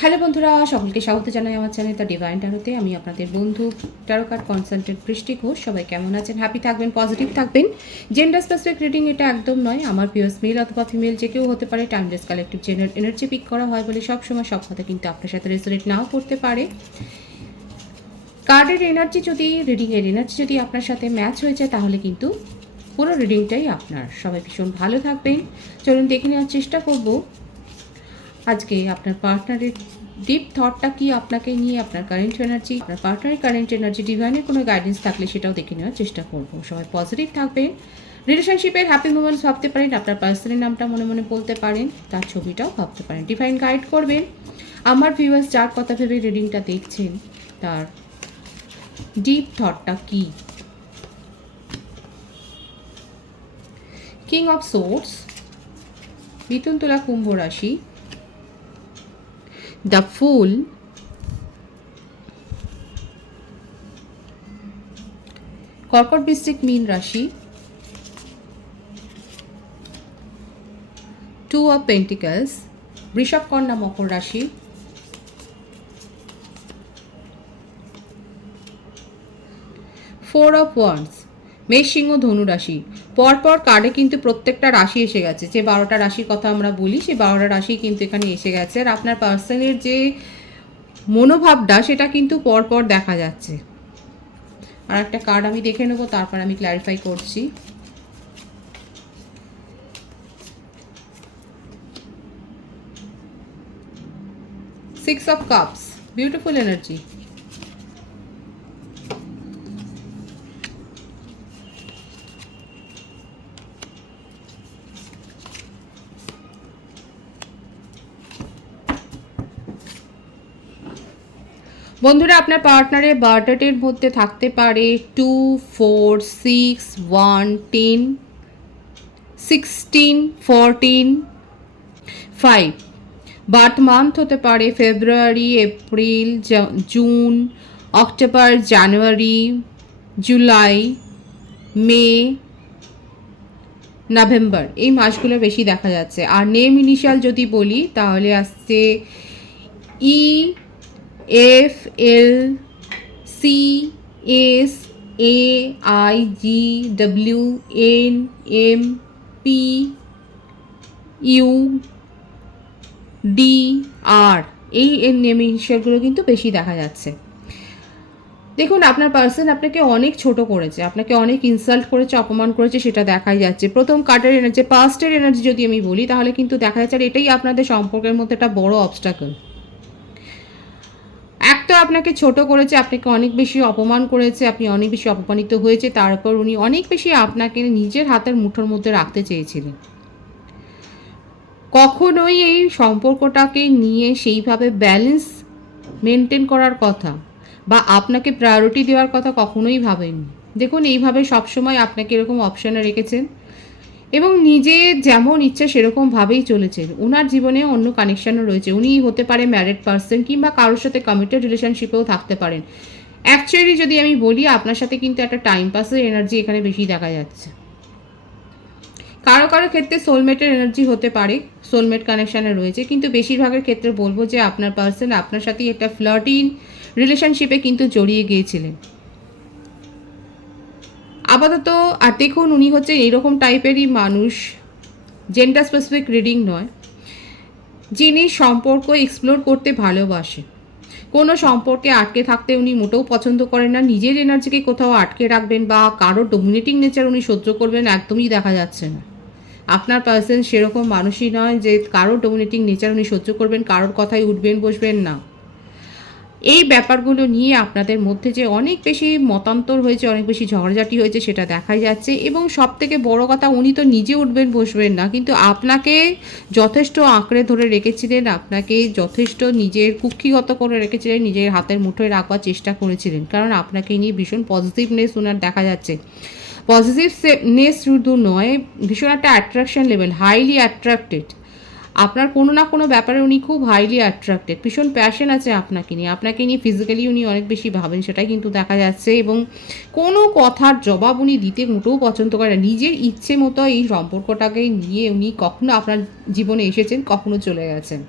Hello বন্ধুরা, সকলকে স্বাগত জানাই আমার চ্যানেল দ্য ডিভাইন ট্যারোতে। আমি আপনাদের বন্ধু ট্যারো কার্ড কনসালটেন্ট বৃষ্টি ঘোষ। সবাই কেমন আছেন? হ্যাপি থাকবেন, পজিটিভ থাকবেন। জেন্ডার স্পেসিফিক রিডিং এটা একদম নয়। আমার ভিউয়ার্স মেল অথবা ফিমেল যে কেউ হতে পারে। Timeless collective general energy peak করা হয় বলে সবসময় সব কথা কিন্তু আপনার সাথে রেজোনেট নাও করতে পারে। কার্ডের এনার্জি যদি, রিডিংয়ের এনার্জি যদি আপনার সাথে ম্যাচ হয়ে যায় তাহলে কিন্তু পুরো রিডিংটাই আপনার। সবাই ভীষণ ভালো থাকবেন। চলুন দেখে নেওয়ার চেষ্টা করব আজকে আপনার পার্টনারের ডিপ থটটা কি আপনাকে নিয়ে, আপনার কারেন্ট এনার্জি, আপনার পার্টনারের কারেন্ট এনার্জি, ডিভাইনের কোনো গাইডেন্স থাকলে সেটাও দেখে নেওয়ার চেষ্টা করব। সবাই পজিটিভ থাকবেন। রিলেশনশিপের হ্যাপি মোমেন্টস ভাবতে পারেন, আপনার পার্সনের নামটা মনে মনে বলতে পারেন, তার ছবিটাও ভাবতে পারেন। ডিভাইন গাইড করবেন। আমার ভিউয়ার্স যার কথা ভেবে রিডিংটা দেখছেন তার ডিপ থটটা কি। কিং অফ সোর্স, মিথুন তুলা কুম্ভ রাশি, দ্য ফুল, কর্কট বৃশ্চিক মীন রাশি, টু অফ পেন্টিকলস, বৃষভ কন্যা মকর রাশি, ফোর অফ ওয়ান্ডস, মেষ সিংহ ধনু রাশি। পরপর কার্ডে কিন্তু প্রত্যেকটা রাশি এসে গেছে। যে 12টা রাশির কথা আমরা বলি সেই 12টা রাশি কিন্তু এখানে এসে গেছে। আর আপনার পার্সনের যে মনোভাবটা সেটা কিন্তু পরপর দেখা যাচ্ছে। আর একটা কার্ড আমি দেখে নেবো, তারপর আমি ক্ল্যারিফাই করছি। Six of cups, beautiful energy. বন্ধুরা, আপনার পার্টনারের বার্থডেটের মধ্যে থাকতে পারে 2, 4, 6, 1, 10, 16, 14, 5। বার্থ মান্থ হতে পারে ফেব্রুয়ারি, এপ্রিল, জুন, অক্টোবর, জানুয়ারি, জুলাই, মে, নভেম্বর। এই মাসগুলো বেশি দেখা যাচ্ছে। আর নেম ইনিশিয়াল যদি বলি তাহলে আসছে E, F, L, C, S, A, I, G, W, N, M, P, U, D, R. এই নেম ইনিশিয়ালগুলো কিন্তু বেশি দেখা যাচ্ছে। দেখুন, আপনার পার্সন আপনাকে অনেক ছোট করেছে, আপনাকে অনেক ইনসাল্ট করেছে, অপমান করেছে, সেটা দেখাই যাচ্ছে। প্রথম কার্ডের এনার্জি, পাস্টের এনার্জি যদি আমি বলি তাহলে কিন্তু দেখা যাচ্ছে আর এটাই আপনাদের সম্পর্কের মধ্যে একটা বড় অবস্টাকল। এক তো আপনাকে ছোট করেছে, আপনাকে অনেক বেশি অপমান করেছে, আপনি অনেক বেশি অপমানিত হয়েছে, তারপর উনি অনেক বেশি আপনাকে নিজের হাতের মুঠোর মধ্যে রাখতে চেয়েছিলেন। কখনোই এই সম্পর্কটাকে নিয়ে সেইভাবে ব্যালেন্স মেনটেন করার কথা বা আপনাকে প্রায়োরিটি দেওয়ার কথা কখনোই ভাবেননি। দেখুন, এইভাবে সবসময় আপনাকে এরকম অপশানে রেখেছেন এবং নিজে যেমন ইচ্ছে সেরকমভাবেই চলেছেন। ওনার জীবনে অন্য কানেকশানও রয়েছে। উনি হতে পারে ম্যারিড পার্সন কিংবা কারোর সাথে কমিটেড রিলেশনশিপেও থাকতে পারেন। অ্যাকচুয়ালি যদি আমি বলি, আপনার সাথে কিন্তু একটা টাইম পাসের এনার্জি এখানে বেশি দেখা যাচ্ছে। কারো কারো ক্ষেত্রে সোলমেটের এনার্জি হতে পারে, সোলমেট কানেকশানে রয়েছে, কিন্তু বেশিরভাগের ক্ষেত্রে বলবো যে আপনার পার্সন আপনার সাথে একটা ফ্লার্টিং রিলেশনশিপে কিন্তু জড়িয়ে গিয়েছিলেন আপাতত। আর দেখুন, উনি হচ্ছে এইরকম টাইপেরই মানুষ, জেন্ডার স্পেসিফিক রিডিং নয়, যিনি সম্পর্ক এক্সপ্লোর করতে ভালোবাসে। কোনো সম্পর্কে আটকে থাকতে উনি মোটেও পছন্দ করেন না। নিজের এনার্জিকে কোথাও আটকে রাখবেন বা কারো ডমিনেটিং নেচার উনি সহ্য করবেন একদমই দেখা যাচ্ছে না। আপনার পার্সন সেরকম মানুষই নয় যে কারো ডমিনেটিং নেচার উনি সহ্য করবেন, কারোর কথায় উঠবেন বসবেন না। এই ব্যাপারগুলো নিয়ে আপনাদের মধ্যে যে অনেক বেশি মতান্তর হয়েছে, অনেক বেশি ঝগড়াঝাটি হয়েছে সেটা দেখাই যাচ্ছে। এবং সবথেকে বড় কথা, উনি তো নিজে উঠবেন বসবেন না, কিন্তু আপনাকে যথেষ্ট আঁকড়ে ধরে রেখেছিলেন, আপনাকে যথেষ্ট নিজের কুক্ষিগত করে রেখেছিলেন, নিজের হাতের মুঠোয় রাখবার চেষ্টা করেছিলেন, কারণ আপনাকে নিয়ে ভীষণ পজিটিভনেস ওনার দেখা যাচ্ছে। পজিটিভনেস শুধু নয়, ভীষণ একটা অ্যাট্রাকশন লেভেল, হাইলি অ্যাট্রাক্টেড। আপনার কোনো না কোনো ব্যাপারে উনি খুব হাইলি অ্যাট্রাক্টেড, ভীষণ প্যাশন আছে আপনাকে নিয়ে ফিজিক্যালি উনি অনেক বেশি ভাবেন, সেটাই কিন্তু দেখা যাচ্ছে। এবং কোনো কথার জবাব উনি দিতে মোটেও পছন্দ করেন না। নিজের ইচ্ছে মতো এই সম্পর্কটাকে নিয়ে উনি কখনো আপনার জীবনে এসেছেন, কখনো চলে গেছেন।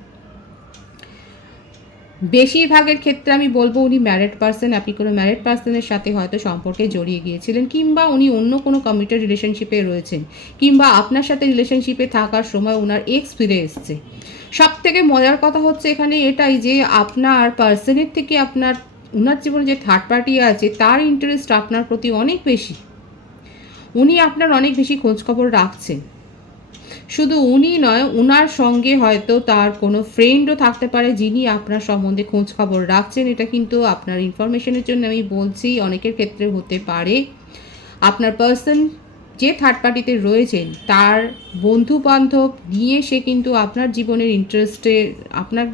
বেশিরভাগের ক্ষেত্রে আমি বলবো উনি ম্যারিড পার্সন। আপনি কোনো ম্যারিড পার্সনের সাথে হয়তো সম্পর্কে জড়িয়ে গিয়েছিলেন, কিংবা উনি অন্য কোনো কমিটেড রিলেশনশিপে রয়েছেন, কিংবা আপনার সাথে রিলেশনশিপে থাকার সময় ওনার এক্স ফিরে এসছে। সব থেকে মজার কথা হচ্ছে এখানে এটাই যে আপনার পার্সনের থেকে আপনার ওনার জীবনে যে থার্ড পার্টি আছে তার ইন্টারেস্ট আপনার প্রতি অনেক বেশি। উনি আপনার অনেক বেশি খোঁজখবর রাখছেন। শুধু উনি নয়, ওনার সঙ্গে হয়তো তার কোনো ফ্রেন্ডও থাকতে পারে যিনি আপনার সম্বন্ধে খোঁজ খবর রাখছেন। এটা কিন্তু আপনার ইনফরমেশনের জন্য আমি বলছি, অনেকের ক্ষেত্রে হতে পারে আপনার পার্সন যে থার্ড পার্টিতে রয়েছেন তার বন্ধু বান্ধব নিয়ে সে কিন্তু আপনার জীবনের ইন্টারেস্টে, আপনার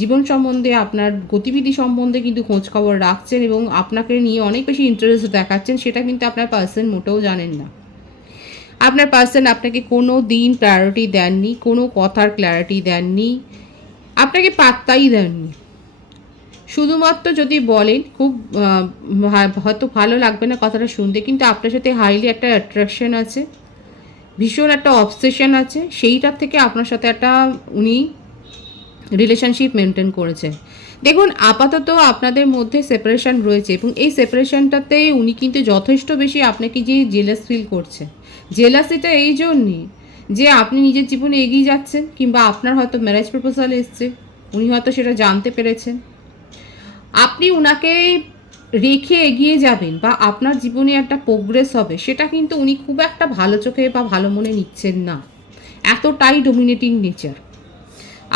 জীবন সম্বন্ধে, আপনার গতিবিধি সম্বন্ধে কিন্তু খোঁজ খবর রাখছেন এবং আপনাকে নিয়ে অনেক বেশি ইন্টারেস্ট দেখাচ্ছেন। সেটা কিন্তু আপনার পার্সন মোটেও জানেন না। আপনার পার্সন আপনাকে কোনো দিন প্রায়োরিটি দেননি, কোনো কথার ক্ল্যারিটি দেননি, আপনাকে পাত্তাই দেননি। শুধুমাত্র যদি বলেন খুব হয়তো ভালো লাগবে না কথাটা শুনতে, কিন্তু আপনার সাথে হাইলি একটা অ্যাট্রাকশন আছে, ভীষণ একটা অবসেশন আছে, সেইটার থেকে আপনার সাথে একটা উনি রিলেশনশিপ মেনটেন করেছেন। দেখুন, আপাতত আপনাদের মধ্যে সেপারেশন রয়েছে এবং এই সেপারেশনটাতে উনি কিন্তু যথেষ্ট বেশি আপনাকে যে জেলাস ফিল করছে। জেলাসিটা এই জন্যই যে আপনি নিজের জীবনে এগিয়ে যাচ্ছেন, কিংবা আপনার হয়তো ম্যারেজ প্রপোজাল এসছে, উনি হয়তো সেটা জানতে পেরেছেন। আপনি উনাকে রেখে এগিয়ে যাবেন বা আপনার জীবনে একটা প্রোগ্রেস হবে, সেটা কিন্তু উনি খুব একটা ভালো চোখে বা ভালো মনে নিচ্ছেন না। এতটাই ডোমিনেটিং নেচার,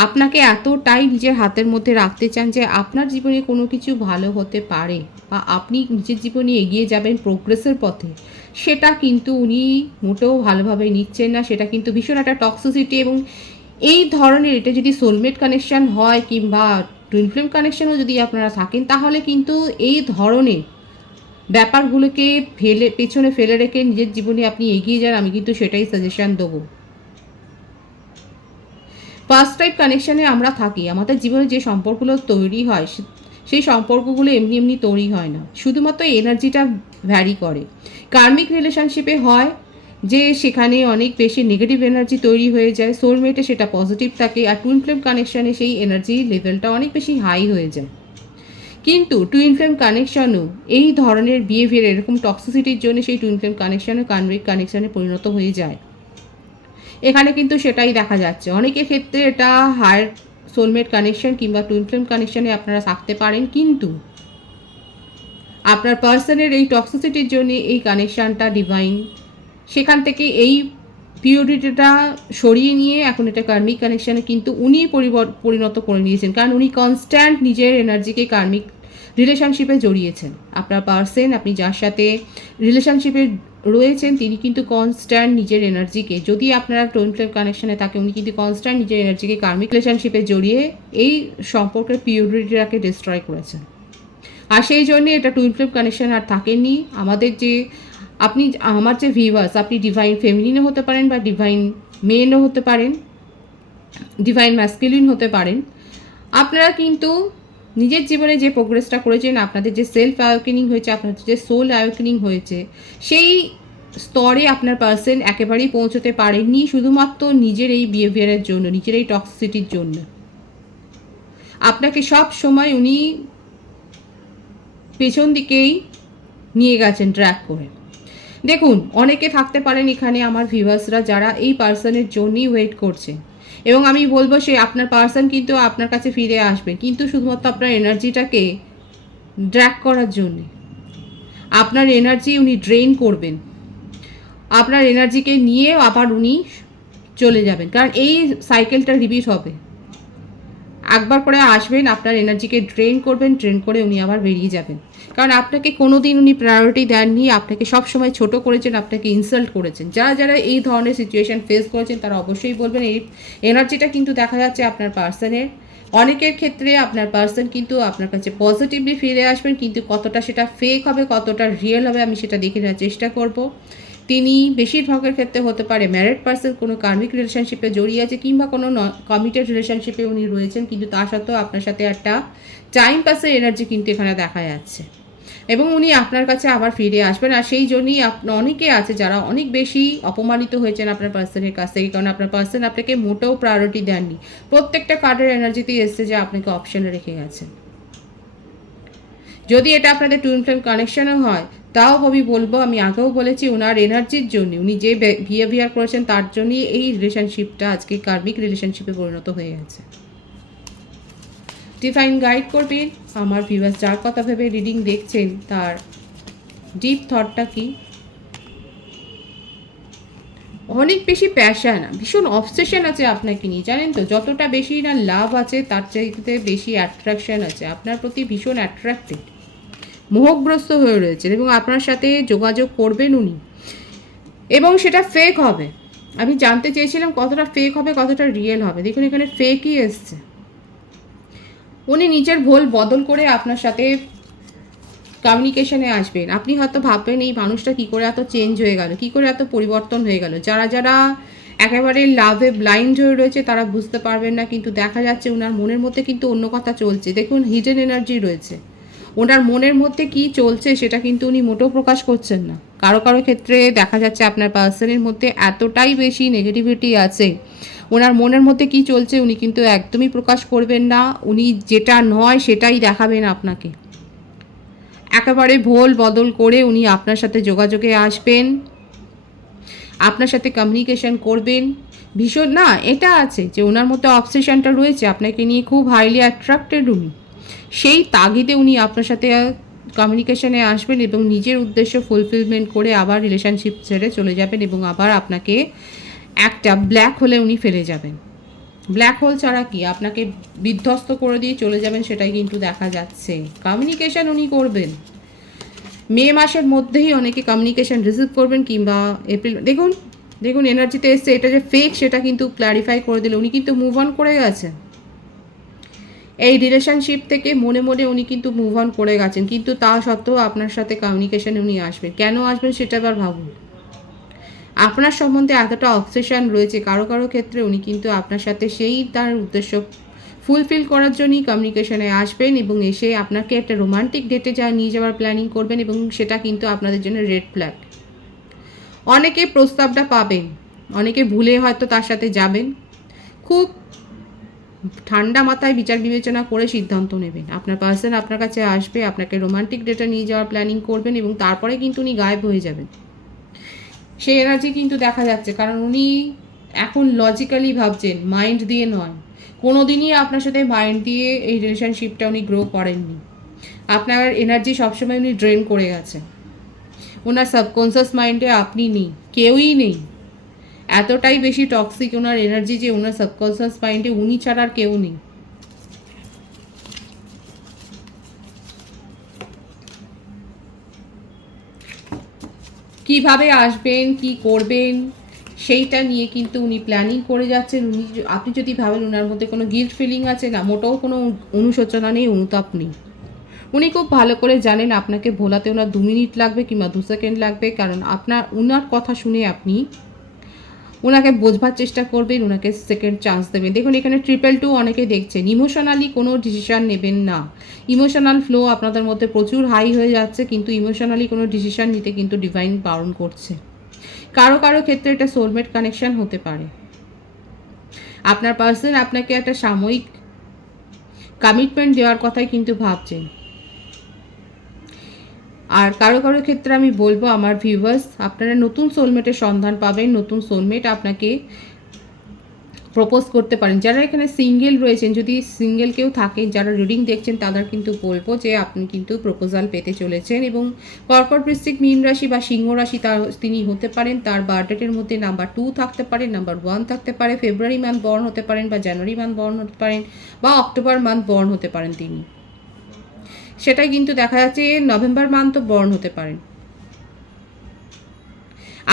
আপনাকে এতটাই নিজের হাতের মধ্যে রাখতে চান যে আপনার জীবনে কোনো কিছু ভালো হতে পারে বা আপনি নিজের জীবনে এগিয়ে যাবেন প্রোগ্রেসের পথে, সেটা কিন্তু উনি মোটেও ভালোভাবে নিচ্ছেন না। সেটা কিন্তু ভীষণ একটা টক্সিসিটি, এবং এই ধরনের, এটা যদি সোলমেট কানেকশান হয় কিংবা টুইন ফ্লেম কানেকশানও যদি আপনারা থাকেন, তাহলে কিন্তু এই ধরনের ব্যাপারগুলোকে পেছনে ফেলে রেখে নিজের জীবনে আপনি এগিয়ে যান, আমি কিন্তু সেটাই সাজেশান দেবো। ফার্স্ট টাইপ কানেকশানে আমরা থাকি, আমাদের জীবনে যে সম্পর্কগুলো তৈরি হয় সেই সম্পর্কগুলো এমনি এমনি তৈরি হয় না, শুধুমাত্র এনার্জিটা ভ্যারি করে। কার্মিক রিলেশনশিপে হয় যে সেখানে অনেক বেশি নেগেটিভ এনার্জি তৈরি হয়ে যায়, সোলমেটে সেটা পজিটিভ থাকে, আর টুইন ফ্লেম কানেকশানে সেই এনার্জি লেভেলটা অনেক বেশি হাই হয়ে যায়। কিন্তু টুইন ফ্লেম কানেকশানও এই ধরনের বিহেভিয়ার, এরকম টক্সিসিটির জন্য সেই টুইন ফ্লেম কানেকশানও কার্মিক কানেকশানে পরিণত হয়ে যায়। এখানে কিন্তু সেটাই দেখা যাচ্ছে। অনেকের ক্ষেত্রে এটা হায়ার সোলমেট কানেকশন কিংবা টুইন ফ্লেম কানেকশানে আপনারা থাকতে পারেন, কিন্তু আপনার পার্সনের এই টক্সিসিটির জন্য এই কানেকশানটা ডিভাইন সেখান থেকে এই পিওরিটিটা সরিয়ে নিয়ে এখন এটা কার্মিক কানেকশানে কিন্তু উনি পরিণত করে নিয়েছেন, কারণ উনি কনস্ট্যান্ট নিজের এনার্জিকে কার্মিক রিলেশনশিপে জড়িয়েছেন। আপনার পার্সন, আপনি যার সাথে রিলেশনশিপে রয়েছেন, তিনি কিন্তু কনস্ট্যান্ট নিজের এনার্জিকে, যদি আপনারা টুইন ফ্লেম কানেকশানে থাকে, উনি কিন্তু কনস্ট্যান্ট নিজের এনার্জিকে কার্মিক রিলেশনশিপে জড়িয়ে এই সম্পর্কের পিওরিটিটাকে ডিস্ট্রয় করেছেন। আর সেই জন্যে এটা টুইন ফ্লেম কানেকশান আর থাকেননি। আমার যে ভিউয়ার্স, আপনি ডিভাইন ফেমিনিনও হতে পারেন বা ডিভাইন মেনও হতে পারেন, ডিভাইন ম্যাসকুলিন হতে পারেন। আপনারা কিন্তু নিজের জীবনে যে প্রোগ্রেসটা করেছেন, আপনাদের যে সেলফ অ্যাওয়েকেনিং হয়েছে, আপনাদের যে সোল অ্যাওয়েকেনিং হয়েছে, সেই স্তরে আপনার পার্সন একেবারেই পৌঁছতে পারেননি, শুধুমাত্র নিজের এই বিহেভিয়ারের জন্য, নিজের এই টক্সিসিটির জন্য। আপনাকে সব সময় উনি পেছন দিকেই নিয়ে গেছেন ট্র্যাক করে। দেখুন, অনেকে থাকতে পারেন এখানে আমার ভিউয়ার্সরা যারা এই পার্সনের জন্যই ওয়েট করছে, এবং আমি বলবো সে আপনার পার্সন কিন্তু আপনার কাছে ফিরে আসবে, কিন্তু শুধুমাত্র আপনার এনার্জিটাকে ড্র্যাগ করার জন্যে। আপনার এনার্জি উনি ড্রেন করবেন, আপনার এনার্জিকে নিয়ে আবার উনি চলে যাবেন, কারণ এই সাইকেলটা রিপিট হবে। একবার করে আসবেন, আপনার এনার্জিকে ড্রেন করবেন, ড্রেন করে উনি আবার বেরিয়ে যাবেন, কারণ আপনাকে কোনো দিন উনি প্রায়োরিটি দেননি, আপনাকে সবসময় ছোট করেছেন, আপনাকে ইনসাল্ট করেছেন। যারা যারা এই ধরনের সিচুয়েশান ফেস করেছেন তারা অবশ্যই বলবেন। এই এনার্জিটা কিন্তু দেখা যাচ্ছে আপনার পার্সনের। অনেকের ক্ষেত্রে আপনার পার্সন কিন্তু আপনার কাছে পজিটিভলি ফিরে আসবেন, কিন্তু কতটা সেটা ফেক হবে, কতটা রিয়েল হবে, আমি সেটা দেখে নেওয়ার চেষ্টা করব। তিনি বেশিরভাগের ক্ষেত্রে হতে পারে ম্যারিড পার্সন, কোনো কার্মিক রিলেশনশিপে জড়িয়ে আছে, কিংবা কোনো কমিটেড রিলেশনশিপে উনি রয়েছেন, কিন্তু তা সত্ত্বেও আপনার সাথে একটা টাইম পাসের এনার্জি কিন্তু এখানে দেখা যাচ্ছে। এবং উনি আপনার কাছে আবার ফিরে আসবেন। আর সেই জন্যই অনেকে আছে যারা অনেক বেশি অপমানিত হয়েছেন আপনার পার্সনের কাছ থেকে, কারণ আপনার পার্সন আপনাকে মোটেও প্রায়োরিটি দেননি। প্রত্যেকটা কার্ডের এনার্জিতেই এসছে যে আপনাকে অপশনে রেখে গেছে। যদি এটা আপনাদের টুইন ফ্লেম কানেকশনও হয়, তাও আমি বলবো, আমি আগেও বলেছি, ওনার এনার্জির জন্য, উনি যে বিহেভিয়ার করেছেন তার জন্যই এই রিলেশনশিপটা আজকে কার্মিক রিলেশনশিপে পরিণত হয়ে গেছে। ডিভাইন গাইড করবেন আমার ভিউয়ার্স, যার কথা ভেবে রিডিং দেখছেন তার ডিপ থটটা কি। অনেক বেশি প্যাশন, ভীষণ অবসেশন আছে আপনাকে নিয়ে, জানেন তো? যতটা বেশি না লাভ আছে তার চাইতে বেশি অ্যাট্রাকশন আছে, আপনার প্রতি ভীষণ অ্যাট্রাক্টেড, মোহগ্রস্ত হয়ে রয়েছে এবং আপনার সাথে যোগাযোগ করবেন উনি, এবং সেটা ফেক হবে। আমি জানতে চেয়েছিলাম কতটা ফেক হবে, কতটা রিয়েল হবে। দেখুন এখানে ফেকই এসছে। উনি নিজের ভুল বদল করে আপনার সাথে কমিউনিকেশনে আসবেন। আপনি হয়তো ভাববেন এই মানুষটা কী করে এত চেঞ্জ হয়ে গেল, কী করে এত পরিবর্তন হয়ে গেল। যারা যারা একেবারে লাভে ব্লাইন্ড হয়ে রয়েছে তারা বুঝতে পারবেন না, কিন্তু দেখা যাচ্ছে ওনার মনের মধ্যে কিন্তু অন্য কথা চলছে। দেখুন হিডেন এনার্জি রয়েছে, ওনার মনের মধ্যে কি চলছে সেটা কিন্তু উনি মোটেও প্রকাশ করছেন না। কারো কারো ক্ষেত্রে দেখা যাচ্ছে আপনার পার্সনের মধ্যে এতটাই বেশি নেগেটিভিটি আছে, ওনার মনের মধ্যে কি চলছে উনি কিন্তু একদমই প্রকাশ করবেন না। উনি যেটা নয় সেটাই দেখাবেন আপনাকে। একেবারে ভোল বদল করে উনি আপনার সাথে যোগাযোগে আসবেন, আপনার সাথে কমিউনিকেশন করবেন। ভীষণ না, এটা আছে যে ওনার মধ্যে অবসেশনটা রয়েছে আপনাকে নিয়ে, খুব হাইলি অ্যাট্রাক্টেড উনি। সেই তাগিদে উনি আপনার সাথে কমিউনিকেশনে আসবেন এবং নিজের উদ্দেশ্য ফুলফিলমেন্ট করে আবার রিলেশনশিপ ছেড়ে চলে যাবেন এবং আবার আপনাকে একটা ব্ল্যাক হোলে উনি ফেলে যাবেন। ব্ল্যাক হোল ছাড়া কি, আপনাকে বিধ্বস্ত করে দিয়ে চলে যাবেন, সেটাই কিন্তু দেখা যাচ্ছে। কমিউনিকেশন উনি করবেন মে মাসের মধ্যেই, অনেকে কমিউনিকেশন রিসিভ করবেন কিংবা এপ্রিল। দেখুন দেখুন এনার্জিতে এসছে, এটা যে ফেক সেটা কিন্তু ক্ল্যারিফাই করে দিল। উনি কিন্তু মুভ অন করে গেছেন এই রিলেশনশিপ থেকে, মনে মনে উনি কিন্তু মুভ অন করে গেছেন, কিন্তু তা সত্ত্বেও আপনার সাথে কমিউনিকেশনে উনি আসবেন। কেন আসবেন সেটা আবার ভাবুন। আপনার সম্বন্ধে এতটা অবসেশন রয়েছে কারো কারো ক্ষেত্রে, উনি কিন্তু আপনার সাথে সেই তার উদ্দেশ্য ফুলফিল করার জন্যই কমিউনিকেশনে আসবেন এবং এসে আপনাকে একটা রোমান্টিক ডেটে নিয়ে যাওয়ার প্ল্যানিং করবেন, এবং সেটা কিন্তু আপনাদের জন্য রেড ফ্ল্যাগ। অনেকে প্রস্তাবটা পাবেন, অনেকে ভুলে হয়তো তার সাথে যাবেন। খুব ঠান্ডা মাথায় বিচার বিবেচনা করে সিদ্ধান্ত নেবেন। আপনার পার্সন আপনার কাছে আসবে, আপনাকে রোমান্টিক ডেটে নিয়ে যাওয়ার প্ল্যানিং করবেন এবং তারপরে কিন্তু উনি গায়েব হয়ে যাবেন। সেই এনার্জি কিন্তু দেখা যাচ্ছে, কারণ উনি এখন লজিক্যালি ভাবছেন, মাইন্ড দিয়ে নয়। কোনো দিনই আপনার সাথে মাইন্ড দিয়ে এই রিলেশনশিপটা উনি গ্রো করেননি। আপনার এনার্জি সবসময় উনি ড্রেন করে গেছেন। ওনার সাবকনসিয়াস মাইন্ডে আপনি নেই, কেউই নেই। এতটাই বেশি টক্সিক ওনার এনার্জি যে ওনার সাবকনসিয়াস মাইন্ডে উনি ছাড়া আর কেউ নেই। কিভাবে আসবেন, কি করবেন, সেইটা নিয়ে কিন্তু উনি প্ল্যানিং করে যাচ্ছেন। আপনি যদি ভাবেন ওনার মধ্যে কোনো গিল্ট ফিলিং আছে, না, মোটেও কোনো অনুশোচনা নেই, অনুতাপ নেই। উনি খুব ভালো করে জানেন আপনাকে ভোলাতে ওনার 2 মিনিট লাগবে কিংবা 2 সেকেন্ড লাগবে, কারণ ওনার কথা শুনে আপনি ওনাকে বোঝবার চেষ্টা করবেন, ওনাকে সেকেন্ড চান্স দেবেন। দেখুন এখানে 222 অনেকে দেখছেন। ইমোশনালি কোনো ডিসিশান নেবেন না। ইমোশনাল ফ্লো আপনাদের মধ্যে প্রচুর হাই হয়ে যাচ্ছে, কিন্তু ইমোশনালি কোনো ডিসিশান নিতে কিন্তু ডিভাইন বারণ করছে। কারো কারো ক্ষেত্রে এটা সোলমেট কানেকশন হতে পারে। আপনার পার্সন আপনাকে একটা সাময়িক কমিটমেন্ট দেওয়ার কথাই কিন্তু ভাবছেন। আর কারো কারো ক্ষেত্রে আমি বলবো আমার ভিউয়ার্স, আপনারা নতুন সোলমেটের সন্ধান পাবেন। নতুন সোলমেট আপনাকে প্রপোজ করতে পারেন। যারা এখানে সিঙ্গেল রয়েছেন, যদি সিঙ্গেল কেউ থাকেন, যারা রিডিং দেখছেন, তাদের কিন্তু বলবো যে আপনি কিন্তু প্রপোজাল পেতে চলেছেন। এবং কর্কট, বৃশ্চিক, মীন রাশি বা সিংহ রাশি তিনি হতে পারেন। তার বার্থডেটের মধ্যে নাম্বার 2 থাকতে পারে, নাম্বার 1 থাকতে পারে, ফেব্রুয়ারি মান্থ বর্ন হতে পারেন বা জানুয়ারি মান্থ বর্ন হতে পারেন বা অক্টোবর মান্থ বর্ন হতে পারেন তিনি। সেটাই কিন্তু দেখা যাচ্ছে নভেম্বর মান্থও বর্ন হতে পারেন।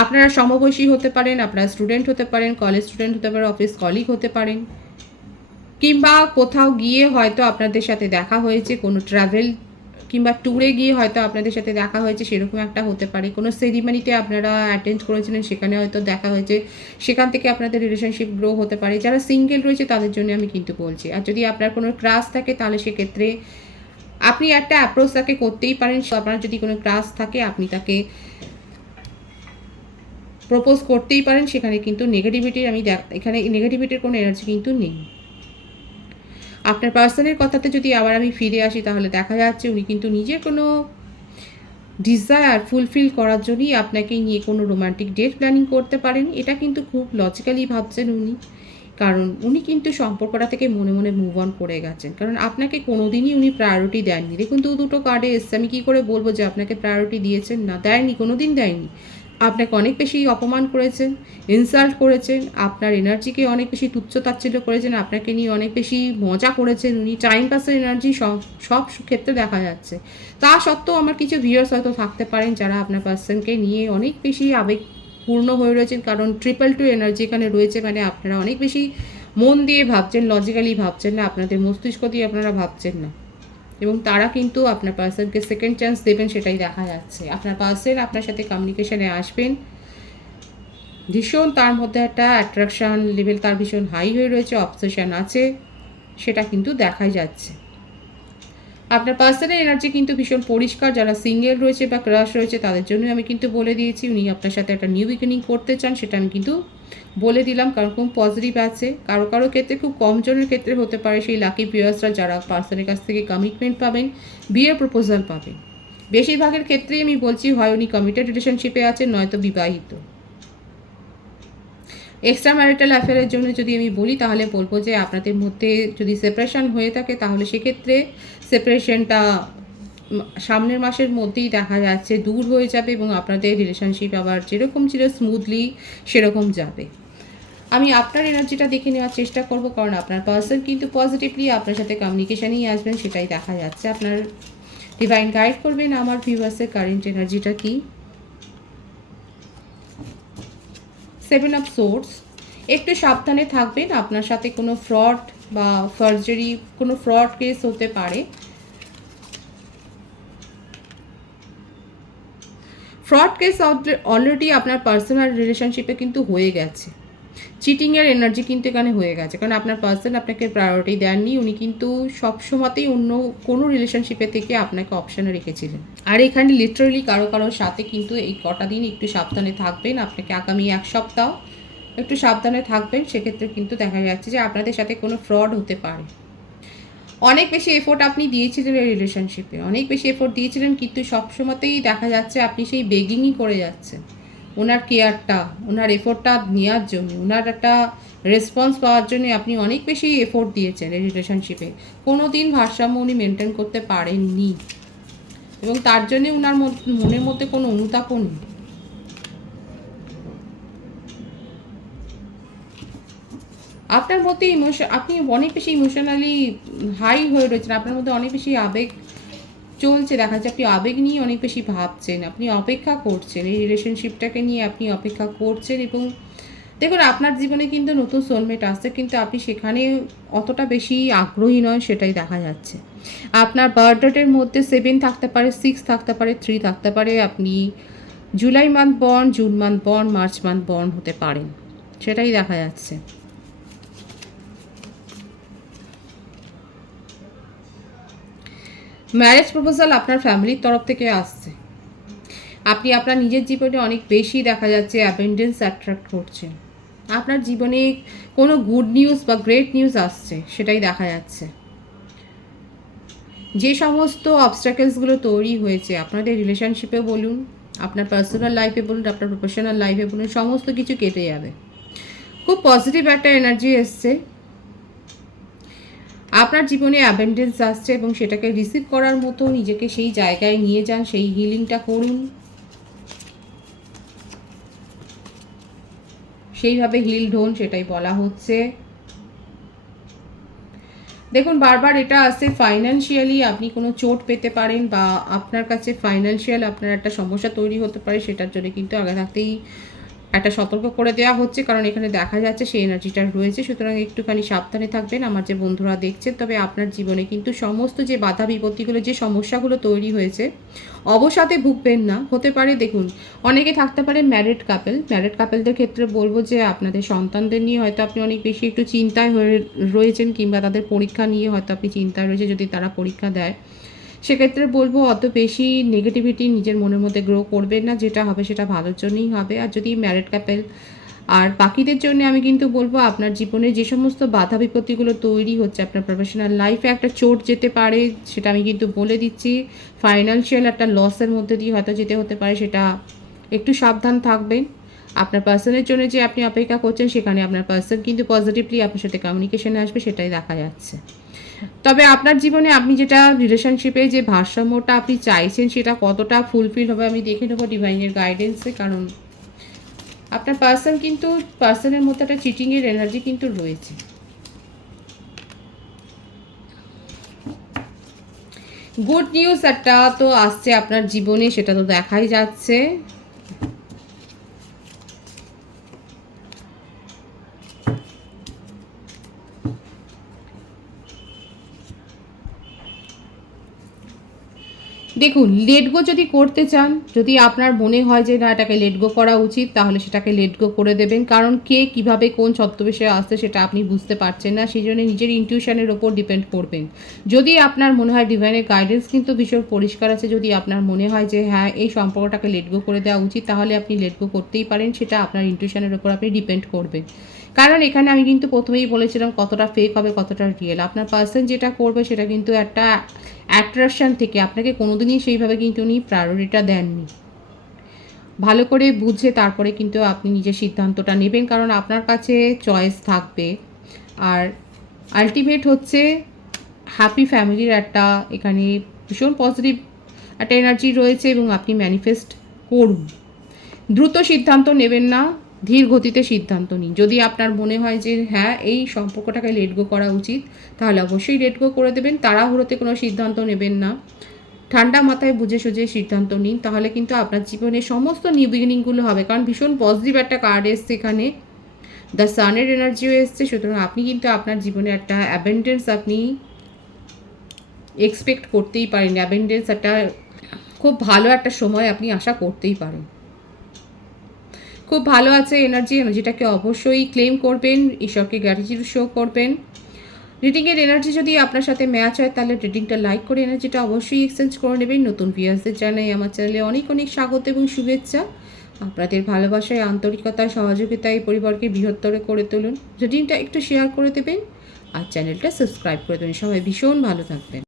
আপনারা সমবয়সী হতে পারেন, আপনারা স্টুডেন্ট হতে পারেন, কলেজ স্টুডেন্ট হতে পারেন, অফিস কলিগ হতে পারেন, কিংবা কোথাও গিয়ে হয়তো আপনাদের সাথে দেখা হয়েছে, কোনো ট্রাভেল কিংবা ট্যুরে গিয়ে হয়তো আপনাদের সাথে দেখা হয়েছে, সেরকম একটা হতে পারে। কোনো সেরিমনিতে আপনারা অ্যাটেন্ড করেছিলেন, সেখানে হয়তো দেখা হয়েছে, সেখান থেকে আপনাদের রিলেশনশিপ গ্রো হতে পারে। যারা সিঙ্গেল রয়েছে তাদের জন্য আমি কিন্তু বলছি। আর যদি আপনার কোনো ক্রাশ থাকে তাহলে সেক্ষেত্রে আপনি একটা অ্যাপ্রোচ তাকে করতেই পারেন। আপনার যদি কোনো ক্রাশ থাকে আপনি তাকে প্রপোজ করতেই পারেন। সেখানে কিন্তু নেগেটিভিটির এখানে নেগেটিভিটির কোনো এনার্জি কিন্তু নেই। আপনার পার্সনের কথাতে যদি আবার আমি ফিরে আসি, তাহলে দেখা যাচ্ছে উনি কিন্তু নিজের কোনো ডিজায়ার ফুলফিল করার জন্যই আপনাকে নিয়ে কোনো রোমান্টিক ডেট প্ল্যানিং করতে পারেন। এটা কিন্তু খুব লজিক্যালি ভাবছেন উনি, কারণ উনি কিন্তু সম্পর্কটা থেকে মনে মনে মুভ অন করে গেছেন, কারণ আপনাকে কোনোদিনই উনি প্রায়োরিটি দেননি। দেখুন দুটো কার্ডে এসছে, আমি কী করে বলবো যে আপনাকে প্রায়োরিটি দিয়েছেন? না, দেয়নি, কোনো দিন দেয়নি। আপনাকে অনেক বেশি অপমান করেছেন, ইনসাল্ট করেছেন, আপনার এনার্জিকে অনেক বেশি তুচ্ছ-তাচ্ছিল্য করেছেন, আপনাকে নিয়ে অনেক বেশি মজা করেছেন উনি। টাইম পাসের এনার্জি সব ক্ষেত্রে দেখা যাচ্ছে। তা সত্ত্বেও আমার কিছু ভিউয়ার্স হয়তো থাকতে পারেন যারা আপনার পার্সনকে নিয়ে অনেক বেশি আবেগপূর্ণ হয়ে রয়েছেন, কারণ 222 এনার্জি এখানে রয়েছে। মানে আপনারা অনেক বেশি মন দিয়ে ভাবছেন, লজিক্যালি ভাবছেন না, আপনাদের মস্তিষ্ক দিয়ে আপনারা ভাবছেন না, এবং তারা কিন্তু আপনার পার্সনকে সেকেন্ড চান্স দেবেন, সেটাই দেখা যাচ্ছে। আপনার পার্সন আপনার সাথে কমিউনিকেশনে আসবেন, ভীষণ তার মধ্যে একটা অ্যাট্রাকশান লেভেল তার ভীষণ হাই হয়ে রয়েছে, অবসেশন আছে, সেটা কিন্তু দেখাই যাচ্ছে। আপনার পার্সনের এনার্জি কিন্তু ভীষণ পরিষ্কার। যারা সিঙ্গেল রয়েছে বা ক্রাশ রয়েছে তাদের জন্য আমি কিন্তু বলে দিয়েছি উনি আপনার সাথে একটা নিউ বিগিনিং করতে চান, সেটা আমি কিন্তু বলে দিলাম, কারণ খুব পজিটিভ আছে। কারো কারো ক্ষেত্রে, খুব কম জনের ক্ষেত্রে হতে পারে সেই লাকি ভিউয়ার্সরা যারা পার্সনের কাছ থেকে কমিটমেন্ট পাবেন, বিয়ের প্রপোজাল পাবেন। বেশিরভাগের ক্ষেত্রেই আমি বলছি হয় উনি কমিটেড রিলেশনশিপে আছেন, নয়তো বিবাহিত। এক্সট্রা ম্যারিটাল অ্যাফেয়ারের জন্য যদি আমি বলি, তাহলে বলবো যে আপনাদের মধ্যে যদি সেপারেশন হয়ে থাকে, তাহলে সেক্ষেত্রে সেপারেশনটা সামনের মাসের মধ্যেই দেখা যাচ্ছে দূর হয়ে যাবে, এবং আপনাদের রিলেশনশিপ আবার যেরকম ছিল স্মুথলি সেরকম যাবে। আমি আপনার এনার্জিটা দেখে নেওয়ার চেষ্টা করব, কারণ আপনার পার্সন কিন্তু পজিটিভলি আপনার সাথে কমিউনিকেশানেই আসবেন, সেটাই দেখা যাচ্ছে। আপনার ডিভাইন গাইড করবেন আমার ভিউয়ার্সের কারেন্ট এনার্জিটা কি। 7 অফ সোর্স। একটু সাবধানে থাকবেন, আপনার সাথে কোনো ফ্রড বা ফার্জারি, কোনো ফ্রড কেস হতে পারে। ফ্রড কেস অলরেডি আপনার পার্সোনাল রিলেশনশিপে কিন্তু হয়ে গেছে। চিটিংয়ের এনার্জি কিন্তু এখানে হয়ে গেছে, কারণ আপনার পার্সন আপনাকে প্রায়োরিটি দেননি। উনি কিন্তু সবসময়তেই অন্য কোনো রিলেশনশিপে থেকে আপনাকে অপশানে রেখেছিলেন। আর এখানে লিটারালি কারো কারোর সাথে কিন্তু এই কটা দিন একটু সাবধানে থাকবেন। আপনাকে আগামী 1 সপ্তাহ একটু সাবধানে থাকবেন, সেক্ষেত্রে কিন্তু দেখা যাচ্ছে যে আপনাদের সাথে কোনো ফ্রড হতে পারে। অনেক বেশি এফোর্ট আপনি দিয়েছিলেন এই রিলেশনশিপে, অনেক বেশি এফোর্ট দিয়েছিলেন, কিন্তু সবসময়তেই দেখা যাচ্ছে আপনি সেই বেগিংই করে যাচ্ছেন ওনার কেয়ারটা, ওনার এফোর্টটা নেওয়ার জন্য, ওনার একটা রেসপন্স পাওয়ার জন্য আপনি অনেক বেশি এফোর্ট দিয়েছেন এই রিলেশনশিপে। কোনো দিন ভারসাম্য উনি মেনটেন করতে পারেননি, এবং তার জন্যে ওনার মনের মধ্যে কোনো অনুতাপও নেই। আপনার মধ্যে আপনি অনেক বেশি ইমোশনালি হাই হয়ে রয়েছেন, আপনার মধ্যে অনেক বেশি আবেগ চলছে, দেখা যাচ্ছে আপনি আবেগ নিয়ে অনেক বেশি ভাবছেন, আপনি অপেক্ষা করছেন, এই রিলেশনশিপটাকে নিয়ে আপনি অপেক্ষা করছেন। এবং দেখুন আপনার জীবনে কিন্তু নতুন সোলমেট আসছে, কিন্তু আপনি সেখানে অতটা বেশি আগ্রহী নয়, সেটাই দেখা যাচ্ছে। আপনার বার্থডেটের মধ্যে 7 থাকতে পারে, 6 থাকতে পারে, 3 থাকতে পারে। আপনি July month born, June month born, March month born হতে পারেন, সেটাই দেখা যাচ্ছে। ম্যারেজ প্রপোজাল আপনার ফ্যামিলির তরফ থেকে আসছে। আপনি আপনার নিজের জীবনে অনেক বেশি দেখা যাচ্ছে অ্যাবেন্ডেন্স অ্যাট্রাক্ট করছেন। আপনার জীবনে কোনো গুড নিউজ বা গ্রেট নিউজ আসছে, সেটাই দেখা যাচ্ছে। যে সমস্ত অবস্ট্যাকেলসগুলো তৈরি হয়েছে আপনাদের রিলেশনশিপে বলুন, আপনার পার্সোনাল লাইফে বলুন, আপনার প্রফেশনাল লাইফে বলুন, সমস্ত কিছু কেটে যাবে। খুব পজিটিভ একটা এনার্জি এসছে, আপনার জীবনে অ্যাবেন্ডেন্স আসছে, এবং সেটাকে রিসিভ করার মতো নিজেকে সেই জায়গায় নিয়ে যান, সেই হিলিংটা করুন, সেইভাবে হিলড হন, সেটাই বলা হচ্ছে। দেখুন বারবার এটা আসছে ফাইন্যান্সিয়ালি আপনি কোনো চোট পেতে পারেন, বা আপনার কাছে ফাইন্যান্সিয়াল আপনার একটা সমস্যা তৈরি হতে পারে, সেটার জন্য কিন্তু আগে থাকতেই একটা সতর্ক করে দেওয়া হচ্ছে, কারণ এখানে দেখা যাচ্ছে সেই এনার্জিটা রয়েছে। সুতরাং একটুখানি সাবধানে থাকবেন আমার যে বন্ধুরা দেখছেন। তবে আপনার জীবনে কিন্তু সমস্ত যে বাধা বিপত্তিগুলো, যে সমস্যাগুলো তৈরি হয়েছে, অবসাদে ভুগবেন না। হতে পারে দেখুন অনেকে থাকতে পারে ম্যারিড কাপেলদের ক্ষেত্রে বলবো যে আপনাদের সন্তানদের নিয়ে হয়তো আপনি অনেক বেশি একটু চিন্তায় হয়ে রয়েছেন, কিংবা তাদের পরীক্ষা নিয়ে হয়তো আপনি চিন্তায় রয়েছে যদি তারা পরীক্ষা দেয়, সেক্ষেত্রে বলবো অত বেশি নেগেটিভিটি নিজের মনের মধ্যে গ্রো করবেন না, যেটা হবে সেটা ভালোর জন্যই হবে। আর যদি ম্যারিড কাপেল আর বাকিদের জন্য আমি কিন্তু বলবো আপনার জীবনে যে সমস্ত বাধা বিপত্তিগুলো তৈরি হচ্ছে, আপনার প্রফেশনাল লাইফে একটা চোট যেতে পারে, সেটা আমি কিন্তু বলে দিচ্ছি। ফাইন্যান্সিয়াল একটা লসের মধ্যে দিয়ে হয়তো যেতে হতে পারে, সেটা একটু সাবধান থাকবেন। আপনার পার্সনের জন্য যে আপনি অপেক্ষা করছেন, সেখানে আপনার পার্সন কিন্তু পজিটিভলি আপনার সাথে কমিউনিকেশনে আসবে, সেটাই দেখা যাচ্ছে। তবে আপনার জীবনে আপনি যেটা রিলেশনশিপে যে ভারসাম্যটা আপনি চাইছেন, সেটা কতটা ফুলফিল হবে আমি দেখে নেবো ডিভাইনের গাইডেন্সে। কারণ আপনার পার্সনের মধ্যে একটা চিটিংয়ের এনার্জি কিন্তু রয়েছে। গুড নিউজ একটা তো আসছে আপনার জীবনে, সেটা তো দেখাই যাচ্ছে। দেখুন, লেট গো যদি করতে চান, যদি আপনার মনে হয় যে না এটাকে লেট গো করা উচিত, তাহলে সেটাকে লেট গো করে দেবেন। কারণ কে কিভাবে কোন ছদ্মবেশে আসছে সেটা আপনি বুঝতে পারছেন না, সেই জন্য নিজের ইনটিউশনের ওপর ডিপেন্ড করবেন। যদি আপনার মনে হয় ডিভাইনের গাইডেন্স কিন্তু ভীষণ পরিষ্কার আছে, যদি আপনার মনে হয় যে হ্যাঁ এই সম্পর্কটাকে লেট গো করে দেওয়া উচিত, তাহলে আপনি লেট গো করতেই পারেন। সেটা আপনার ইনটিউশনের ওপর আপনি ডিপেন্ড করবেন। কারণ এখানে আমি কিন্তু প্রথমেই বলেছিলাম কতটা ফেক হবে কতটা রিয়েল। আপনার পার্সন যেটা করবে সেটা কিন্তু একটা অ্যাট্রাকশান থেকে, আপনাকে কোনোদিনই সেইভাবে কিন্তু উনি প্রায়োরিটিটা দেননি। ভালো করে বুঝে তারপরে কিন্তু আপনি নিজের সিদ্ধান্তটা নেবেন, কারণ আপনার কাছে চয়েস থাকবে। আর আলটিমেট হচ্ছে হ্যাপি ফ্যামিলির একটা এখানে ভীষণ পজিটিভ একটা এনার্জি রয়েছে, এবং আপনি ম্যানিফেস্ট করুন। দ্রুত সিদ্ধান্ত নেবেন না, ধীর গতিতে সিদ্ধান্ত নিন। যদি আপনার মনে হয় যে হ্যাঁ এই সম্পর্কটাকে লেট গো করা উচিত, তাহলে অবশ্যই লেট গো করে দেবেন। তাড়াহুড়োতে কোনো সিদ্ধান্ত নেবেন না, ঠান্ডা মাথায় বুঝে সুঝে সিদ্ধান্ত নিন, তাহলে কিন্তু আপনার জীবনে সমস্ত নিউ বিগিনিংগুলো হবে। কারণ ভীষণ পজিটিভ একটা কার্ড এসছে এখানে, দ্য সানের এনার্জিও এসছে। সুতরাং আপনি কিন্তু আপনার জীবনে একটা অ্যাবেন্ডেন্স আপনি এক্সপেক্ট করতেই পারেন। অ্যাবেন্ডেন্স একটা খুব ভালো একটা সময় আপনি আশা করতেই পারেন। খুব ভালো আছে এনার্জিটাকে অবশ্যই ক্লেম করবেন, ঈশ্বরকে গ্র্যাটিটিউড শো করবেন। রিডিংয়ের এনার্জি যদি আপনার সাথে ম্যাচ হয়, তাহলে রিডিংটা লাইক করে এনার্জিটা অবশ্যই এক্সচেঞ্জ করে নেবেন। নতুন ভিউয়ার্সদের জানাই আমার চ্যানেলে অনেক অনেক স্বাগত এবং শুভেচ্ছা। আপনাদের ভালোবাসায়, আন্তরিকতায়, সহযোগিতায় এই পরিবারকে বৃহত্তর করে তুলুন। রিডিংটা একটু শেয়ার করে দেবেন আর চ্যানেলটা সাবস্ক্রাইব করে দেবেন। সবাই ভীষণ ভালো থাকবেন।